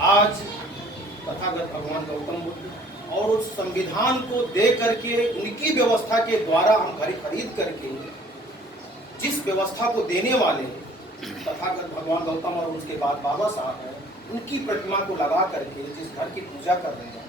आज तथागत भगवान गौतम बुद्ध और उस संविधान को दे करके उनकी व्यवस्था के द्वारा हम घर खरीद करके जिस व्यवस्था को देने वाले तथागत भगवान गौतम और उसके बाद बाबा साहब हैं, उनकी प्रतिमा को लगा करके जिस घर की पूजा कर रहे हैं,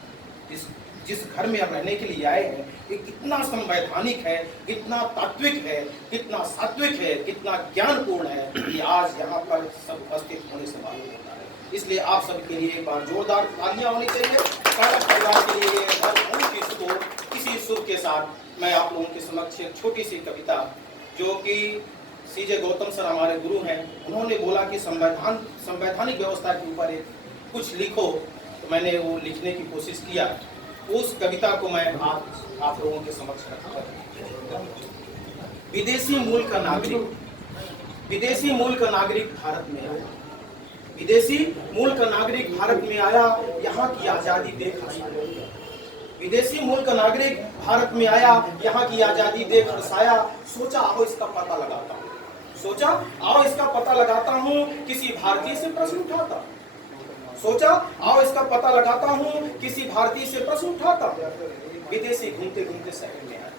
जिस घर में हम रहने के लिए आए हैं, ये कितना संवैधानिक है, कितना तात्विक है, कितना सात्विक है, कितना ज्ञानपूर्ण है, ये आज यहाँ पर सब उपस्थित होने से मालूम होता है। इसलिए आप सबके लिए एक बार जोरदार तालियां होनी चाहिए। कारक परिवार के लिए इसी सुर के साथ मैं आप लोगों के समक्ष एक छोटी सी कविता, जो कि सीजे गौतम सर हमारे गुरु हैं, उन्होंने बोला कि संवैधानिक व्यवस्था के ऊपर एक कुछ लिखो, तो मैंने वो लिखने की कोशिश किया। उस कविता को मैं आप लोगों के समक्ष रखूंगा। विदेशी मूल का नागरिक भारत में आया, विदेशी मूल का नागरिक भारत में आया, यहाँ की आजादी देख हर्षाया। विदेशी मूल का नागरिक भारत में आया, यहाँ की आजादी देख हर्षाया। सोचा आओ इसका पता लगाता हूँ, सोचा आओ इसका पता लगाता हूँ, किसी भारतीय से प्रश्न उठाता। सोचा आओ इसका पता लगाता हूँ, किसी भारतीय से प्रश्न उठाता। विदेशी घूमते घूमते शहर में आया,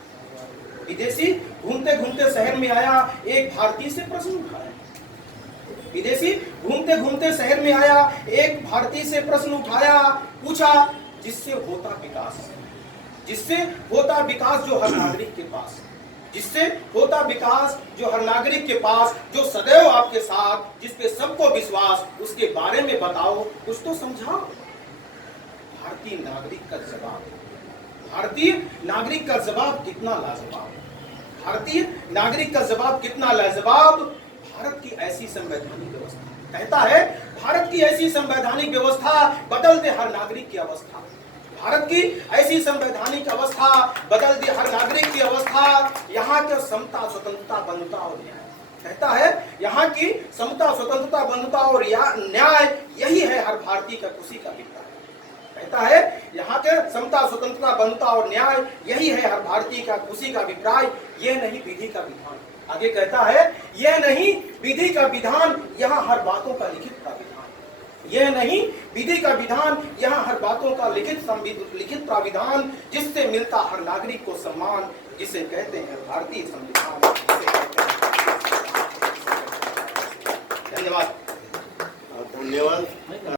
विदेशी घूमते घूमते शहर में आया, एक भारतीय से प्रश्न उठाया। विदेशी घूमते घूमते शहर में आया, एक भारतीय से प्रश्न उठाया। पूछा जिससे होता विकास, जिससे होता विकास जो हर नागरिक के पास, जिससे होता विकास जो हर नागरिक के पास, जो सदैव आपके साथ, जिस पे सबको विश्वास, उसके बारे में बताओ, कुछ तो समझाओ। भारतीय नागरिक का जवाब, भारतीय नागरिक का जवाब कितना लाजवाब, भारतीय नागरिक का जवाब कितना लाजवाब। भारत की ऐसी संवैधानिक व्यवस्था, कहता है भारत की ऐसी संवैधानिक व्यवस्था बदल दे हर नागरिक की अवस्था। भारत की ऐसी संवैधानिक अवस्था बदल दे हर नागरिक की अवस्था। यहाँ के समता स्वतंत्रता बंधुता और न्याय, कहता है यहाँ की समता स्वतंत्रता बंधुता और न्याय, यही है हर भारतीय का खुशी का अभिप्राय। कहता है यहाँ के समता स्वतंत्रता बंधुता और न्याय, यही है हर भारतीय का खुशी का अभिप्राय। ये नहीं विधि का विधान, आगे कहता है यह नहीं विधि का विधान, यहाँ हर बातों का लिखित प्राविधान। यह नहीं विधि का विधान, यहाँ हर बातों का लिखित प्राविधान, जिससे मिलता हर नागरिक को सम्मान, जिसे कहते हैं भारतीय संविधान। धन्यवाद।